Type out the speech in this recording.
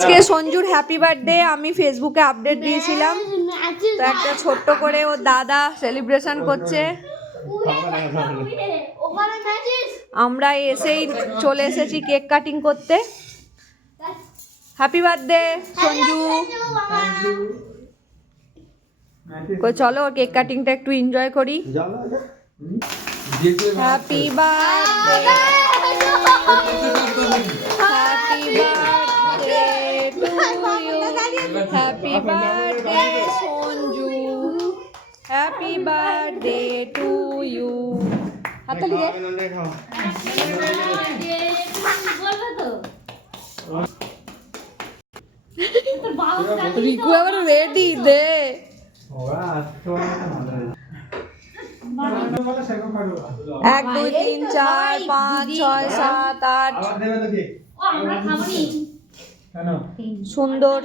আজকে সঞ্জুর happy birthday আমি ফেসবুকে আপডেট দিয়েছিলাম, তো একটা ছোট্ট করে ওর দাদা সেলিব্রেশন করছে। আমরা এসেই চলে এসেছি কেক কাটিং করতে। Happy birthday Sanju. চলো ওর কেক কাটিংটা একটু এনজয় করি। Happy birthday, happy birthday Sanju, happy birthday to you. হাততালি দে। রিকু আবার রেডি দে। 1 2 3 4 5 6 7 8 সুন্দর।